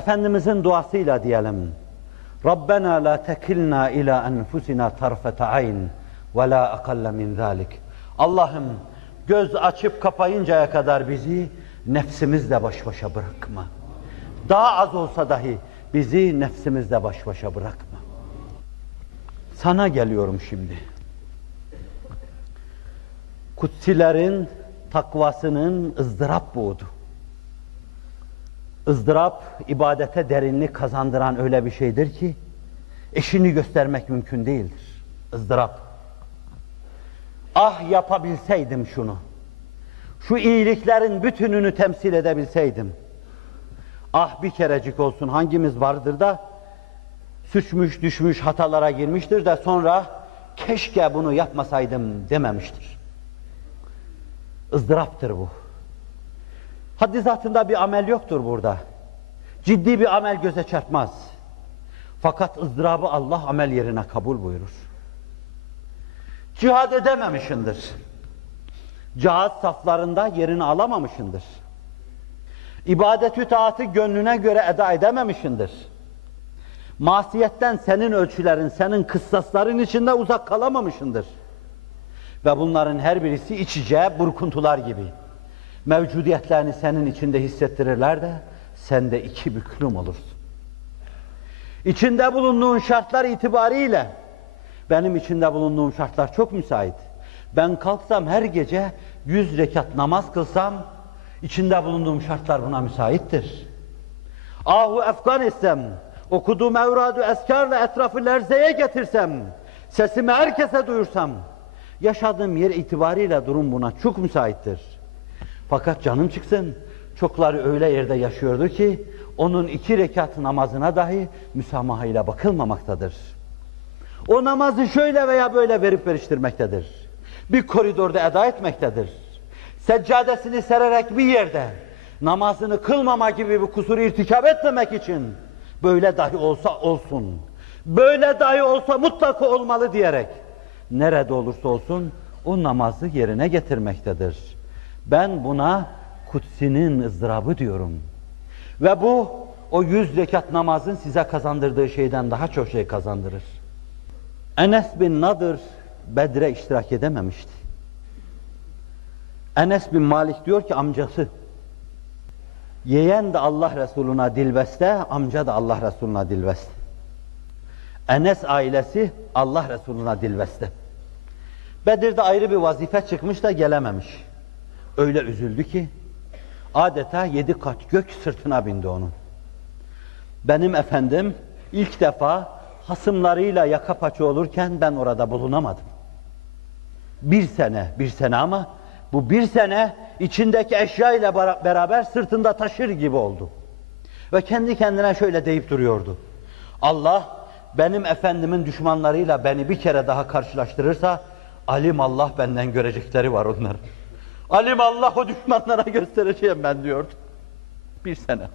Efendimizin duasıyla diyelim. Rabbena la tekilna ila enfusina tarfete ayn ve la akalle min zalik. Allah'ım göz açıp kapayıncaya kadar bizi nefsimizle baş başa bırakma. Daha az olsa dahi bizi nefsimizle baş başa bırakma. Sana geliyorum şimdi. Kutsilerin takvasının ızdırap buğdu. ızdırap, ibadete derinlik kazandıran öyle bir şeydir ki, eşini göstermek mümkün değildir. ızdırap. Ah yapabilseydim şunu, şu iyiliklerin bütününü temsil edebilseydim. Ah bir kerecik olsun, hangimiz vardır da, suçmuş, düşmüş, hatalara girmiştir de sonra, keşke bunu yapmasaydım dememiştir. ızdıraptır bu. Haddi zatında bir amel yoktur burada. Ciddi bir amel göze çarpmaz. Fakat ızdırabı Allah amel yerine kabul buyurur. Cihad edememişindir. Cihat saflarında yerini alamamışındır. İbadet-ü taatı gönlüne göre eda edememişindir. Masiyetten senin ölçülerin, senin kıssasların içinde uzak kalamamışındır. Ve bunların her birisi iç içe burkuntular gibi. Mevcudiyetlerini senin içinde hissettirirler de sen de iki büklüm olursun. İçinde bulunduğun şartlar itibariyle benim içinde bulunduğum şartlar çok müsait. Ben kalksam her gece 100 rekat namaz kılsam içinde bulunduğum şartlar buna müsaittir. Ahu efkan etsem, okuduğum evradu eskarla etrafı lerzeye getirsem, sesimi herkese duyursam, yaşadığım yer itibariyle durum buna çok müsaittir. Fakat canım çıksın, çokları öyle yerde yaşıyordu ki, onun 2 rekat namazına dahi müsamahayla bakılmamaktadır. O namazı şöyle veya böyle verip veriştirmektedir. Bir koridorda eda etmektedir. Seccadesini sererek bir yerde, namazını kılmama gibi bir kusuru irtikap etmemek için, böyle dahi olsa olsun, böyle dahi olsa mutlaka olmalı diyerek, nerede olursa olsun o namazı yerine getirmektedir. Ben buna kutsinin ızdırabı diyorum. Ve bu, o 100 rekat namazın size kazandırdığı şeyden daha çok şey kazandırır. Enes bin Nadır Bedre iştirak edememişti. Enes bin Malik diyor ki amcası, yeğen de Allah Resuluna dilbeste, amca da Allah Resuluna dilbeste. Enes ailesi Allah Resuluna dilbeste. Bedir'de ayrı bir vazife çıkmış da gelememiş. Öyle üzüldü ki, adeta 7 kat gök sırtına bindi onun. Benim efendim ilk defa hasımlarıyla yaka paça olurken ben orada bulunamadım. Bir sene ama bu bir sene içindeki eşya ile beraber sırtında taşır gibi oldu. Ve kendi kendine şöyle deyip duruyordu. Allah benim efendimin düşmanlarıyla beni bir kere daha karşılaştırırsa, alim Allah benden görecekleri var onlar. Alim Allah o düşmanlara göstereceğim ben diyordu. Bir sene.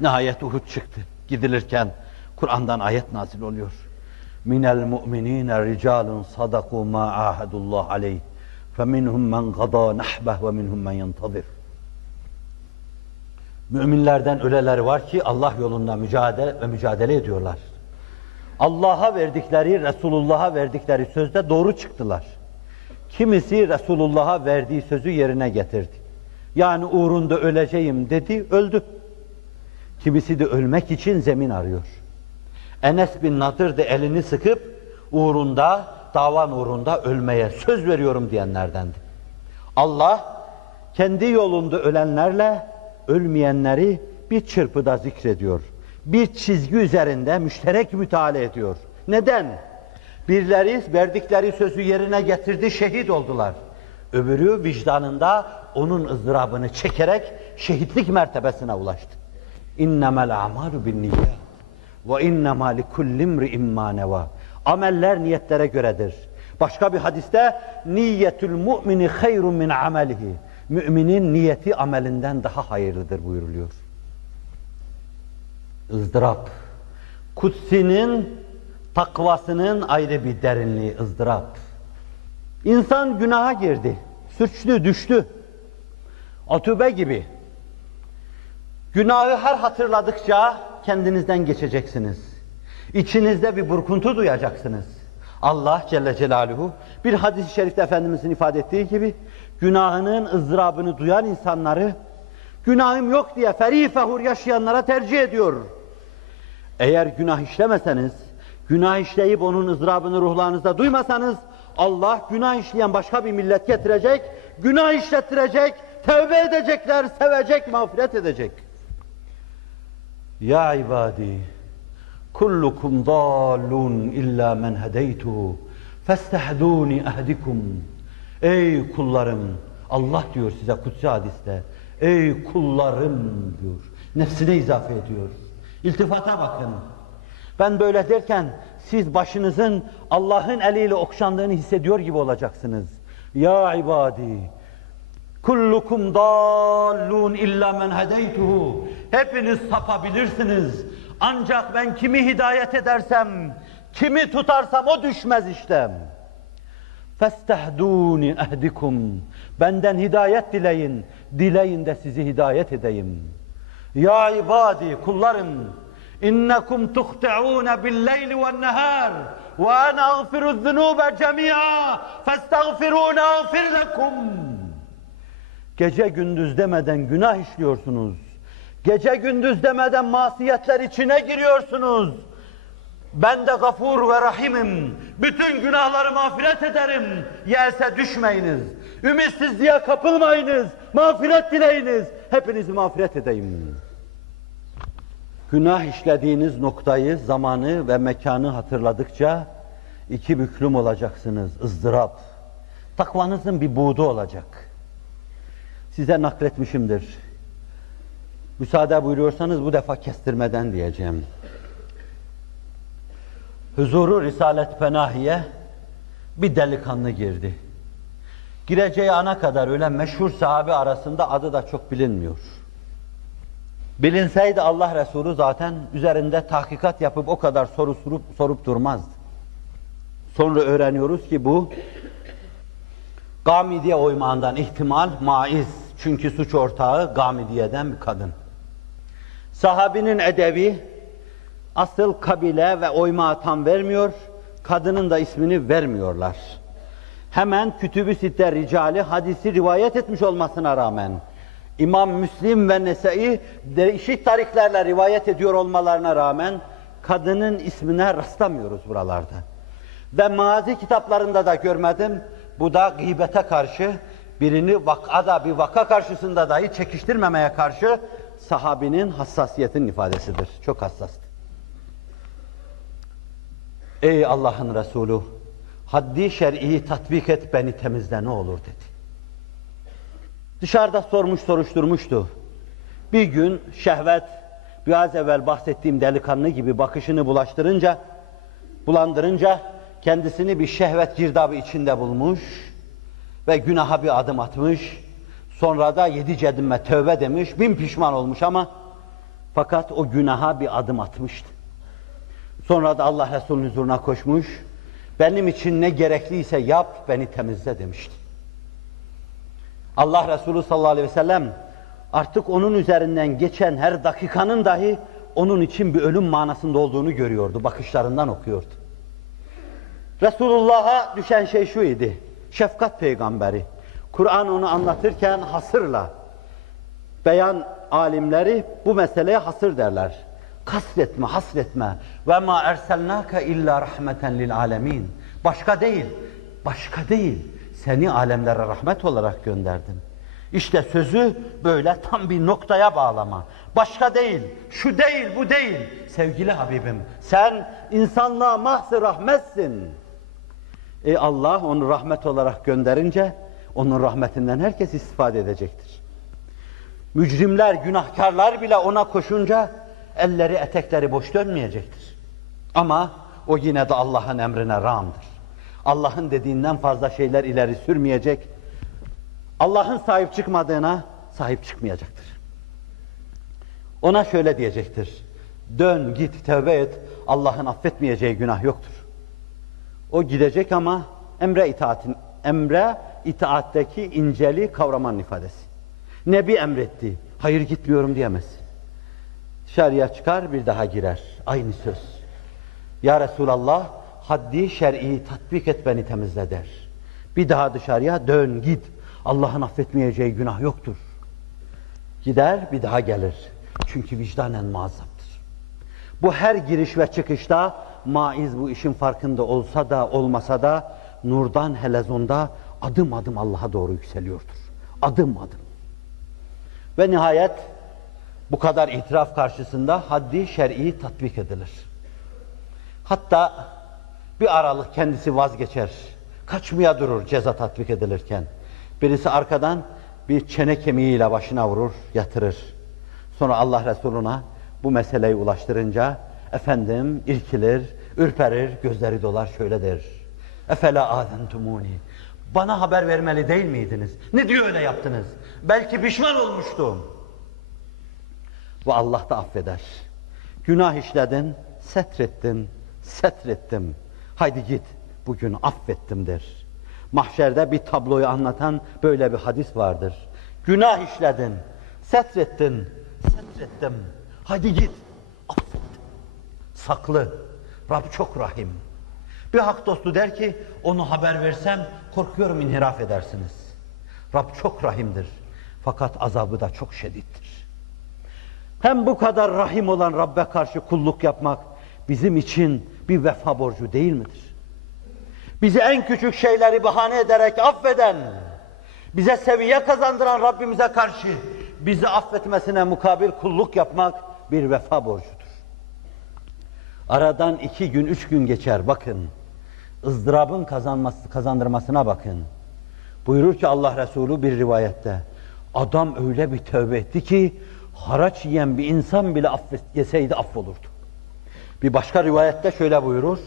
Nihayet Uhud çıktı. Gidilirken Kur'an'dan ayet nazil oluyor. Minel mu'minine ricalun sadaku ma ahadullah aleyh. Feminhum men gada nahbeh ve minhum men yentazir. Müminlerden öyleleri var ki Allah yolunda mücadele ediyorlar. Allah'a verdikleri, Resulullah'a verdikleri sözde doğru çıktılar. Kimisi Resulullah'a verdiği sözü yerine getirdi. Yani uğrunda öleceğim dedi, öldü. Kimisi de ölmek için zemin arıyor. Enes bin Nadır da elini sıkıp uğrunda, davan uğrunda ölmeye söz veriyorum diyenlerdendi. Allah kendi yolunda ölenlerle ölmeyenleri bir çırpıda zikrediyor. Bir çizgi üzerinde müşterek müteala ediyor. Neden? Birileri verdikleri sözü yerine getirdi, şehit oldular. Öbürü vicdanında onun ızdırabını çekerek şehitlik mertebesine ulaştı. İnnemel a'malu binniyat ve innema likulli imri'in ma neva. Ameller niyetlere göredir. Başka bir hadiste niyetül mu'mini hayrun min amelihi. Müminin niyeti amelinden daha hayırlıdır buyuruluyor. ızdırap. Kutsinin, takvasının ayrı bir derinliği ızdırap. İnsan günaha girdi, suçlu, düştü. Atübe gibi. Günahı her hatırladıkça kendinizden geçeceksiniz. İçinizde bir burkuntu duyacaksınız. Allah Celle Celaluhu bir hadis-i şerifte Efendimizin ifade ettiği gibi günahının ızdırabını duyan insanları günahım yok diye ferih fehur yaşayanlara tercih ediyor. Eğer günah işlemeseniz, günah işleyip onun ızdırabını ruhlarınızda duymasanız Allah günah işleyen başka bir millet getirecek, günah işlettirecek, tevbe edecekler, sevecek, mağfiret edecek. Ya ibadi, kullukum dallun illa men hedeytuhu, festehduni ehdikum. Ey kullarım, Allah diyor size kutsi hadiste, ey kullarım diyor, nefsine izafe ediyor. İltifata bakın. Ben böyle derken siz başınızın Allah'ın eliyle okşandığını hissediyor gibi olacaksınız. Ya ibadi, kullukum dallun illa men hedeytuhu. Hepiniz sapabilirsiniz. Ancak ben kimi hidayet edersem, kimi tutarsam o düşmez işte. Festehduni ehdikum. Benden hidayet dileyin. Dileyin de sizi hidayet edeyim. Ya ibadi, kullarım, innekum tuhti'un bil-leyli ve'n-nehar ve ana agfiru'z-zunuba cemi'a festagfirun agfir lekum. Gece gündüz demeden günah işliyorsunuz. Gece gündüz demeden masiyetler içine giriyorsunuz. Ben de gafur ve rahimim. Bütün günahları mağfiret ederim. Yelse düşmeyiniz. Ümitsizliğe kapılmayınız. Mağfiret dileyiniz. Hepinizi mağfiret edeyim. Günah işlediğiniz noktayı, zamanı ve mekanı hatırladıkça iki büklüm olacaksınız. ızdırap. Takvanızın bir buğdu olacak. Size nakletmişimdir. Müsaade buyuruyorsanız bu defa kestirmeden diyeceğim. Huzuru Risalet Penahi'ye bir delikanlı girdi. Gireceği ana kadar öyle meşhur sahabe arasında adı da çok bilinmiyor. Bilinseydi Allah Resulü zaten üzerinde tahkikat yapıp o kadar soru sorup durmazdı. Sonra öğreniyoruz ki bu Gamidiye oymağından ihtimal maiz. Çünkü suç ortağı Gamidiye'den bir kadın. Sahabinin edebi asıl kabile ve oymağı tam vermiyor, kadının da ismini vermiyorlar. Hemen Kütüb-ü Sitte ricali hadisi rivayet etmiş olmasına rağmen İmam Müslim ve Nesai değişik tarihlerle rivayet ediyor olmalarına rağmen kadının ismine rastlamıyoruz buralarda. Ve mazi kitaplarında da görmedim. Bu da gıybete karşı, birini vakada bir vaka karşısında dahi çekiştirmemeye karşı sahabinin hassasiyetinin ifadesidir. Çok hassastı. Ey Allah'ın Resulü, haddi şer'iyi tatbik et, beni temizle ne olur dedi. Dışarıda soruşturmuştu. Bir gün şehvet, biraz evvel bahsettiğim delikanlı gibi bakışını bulandırınca kendisini bir şehvet girdabı içinde bulmuş ve günaha bir adım atmış. Sonra da 7 cedime tövbe demiş, 1000 pişman olmuş ama fakat o günaha bir adım atmıştı. Sonra da Allah Resulü'nün huzuruna koşmuş, benim için ne gerekliyse yap, beni temizle demişti. Allah Resulü sallallahu aleyhi ve sellem artık onun üzerinden geçen her dakikanın dahi onun için bir ölüm manasında olduğunu görüyordu, bakışlarından okuyordu. Resulullah'a düşen şey şu idi, şefkat peygamberi. Kur'an onu anlatırken hasırla, beyan alimleri bu meseleye hasır derler. Kasretme, hasretme. Ve ma erselnâke illa rahmeten lil alemin. Başka değil. Seni alemlere rahmet olarak gönderdim. İşte sözü böyle tam bir noktaya bağlama. Başka değil, şu değil, bu değil. Sevgili Habibim, sen insanlığa mahz-ı rahmetsin. Allah onu rahmet olarak gönderince, onun rahmetinden herkes istifade edecektir. Mücrimler, günahkarlar bile ona koşunca, elleri, etekleri boş dönmeyecektir. Ama o yine de Allah'ın emrine rağmdır. Allah'ın dediğinden fazla şeyler ileri sürmeyecek. Allah'ın sahip çıkmadığına sahip çıkmayacaktır. Ona şöyle diyecektir. Dön, git, tevbe et. Allah'ın affetmeyeceği günah yoktur. O gidecek ama emre itaatteki inceliği kavramanın ifadesi. Nebi emretti. Hayır gitmiyorum diyemez. Dışarıya çıkar, bir daha girer. Aynı söz. Ya Resulallah, haddi şer'i tatbik et, beni temizle der. Bir daha dışarıya dön, git. Allah'ın affetmeyeceği günah yoktur. Gider, bir daha gelir. Çünkü vicdanen muazzaptır. Bu her giriş ve çıkışta maiz bu işin farkında olsa da olmasa da nurdan helezonda adım adım Allah'a doğru yükseliyordur. Adım adım. Ve nihayet bu kadar itiraf karşısında haddi şer'i tatbik edilir. Hatta bir aralık kendisi vazgeçer. Kaçmaya durur ceza tatbik edilirken. Birisi arkadan bir çene kemiğiyle başına vurur, yatırır. Sonra Allah Resuluna bu meseleyi ulaştırınca efendim irkilir, ürperir, gözleri dolar, şöyle der. Efela azentumuni. Bana haber vermeli değil miydiniz? Ne diyor öyle yaptınız? Belki pişman olmuştum. Ve Allah da affeder. Günah işledin, setrettin, setrettim. Haydi git, bugün affettim der. Mahşerde bir tabloyu anlatan böyle bir hadis vardır. Günah işledin, setrettin, setrettim. Haydi git, affettim. Saklı, Rab çok rahim. Bir hak dostu der ki, onu haber versem korkuyorum inhiraf edersiniz. Rab çok rahimdir. Fakat azabı da çok şiddettir. Hem bu kadar rahim olan Rabbe karşı kulluk yapmak bizim için bir vefa borcu değil midir? Bizi en küçük şeyleri bahane ederek affeden, bize seviye kazandıran Rabbimize karşı bizi affetmesine mukabil kulluk yapmak bir vefa borcudur. Aradan 2 gün, 3 gün geçer, bakın. ızdırabın kazandırmasına bakın. Buyurur ki Allah Resulü bir rivayette, adam öyle bir tövbe etti ki, haraç yiyen bir insan bile yeseydi affolurdu. Bir başka rivayette şöyle buyurur,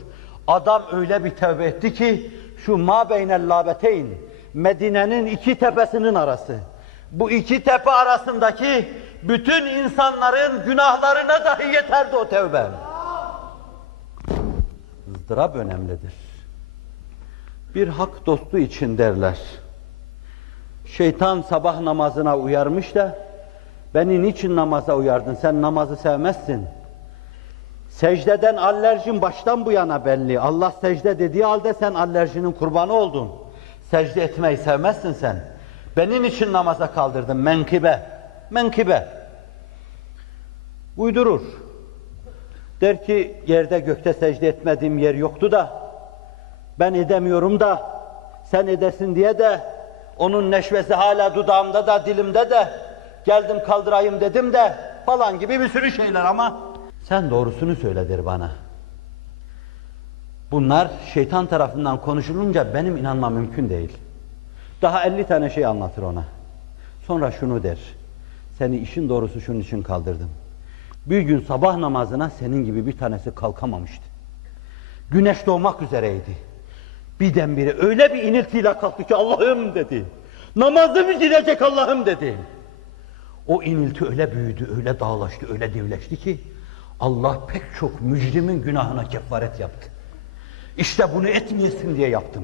adam öyle bir tövbe etti ki, şu ma beynel labeteyn, Medine'nin 2 tepesinin arası, bu 2 tepe arasındaki bütün insanların günahlarına dahi yeterdi o tövbe. ızdırap önemlidir. Bir hak dostu için derler. Şeytan sabah namazına uyarmış da, beni niçin namaza uyardın, sen namazı sevmezsin. Secdeden alerjin baştan bu yana belli. Allah secde dediği halde sen alerjinin kurbanı oldun. Secde etmeyi sevmezsin sen. Benim için namaza kaldırdın, menkıbe. Menkıbe. Uydurur. Der ki, yerde gökte secde etmediğim yer yoktu da, ben edemiyorum da, sen edesin diye de, onun neşvesi hala dudağımda da, dilimde de, geldim kaldırayım dedim de, falan gibi bir sürü şeyler ama, sen doğrusunu söyledir bana. Bunlar şeytan tarafından konuşulunca benim inanmam mümkün değil. Daha 50 tane şey anlatır ona. Sonra şunu der, seni işin doğrusu şunun için kaldırdım. Bir gün sabah namazına senin gibi bir tanesi kalkamamıştı. Güneş doğmak üzereydi. Birdenbire öyle bir iniltiyle kalktı ki Allah'ım dedi. Namazım girecek Allah'ım dedi. O inilti öyle büyüdü, öyle dağlaştı, öyle devleşti ki Allah pek çok mücrimin günahına kefaret yaptı. İşte bunu etmeyesin diye yaptım.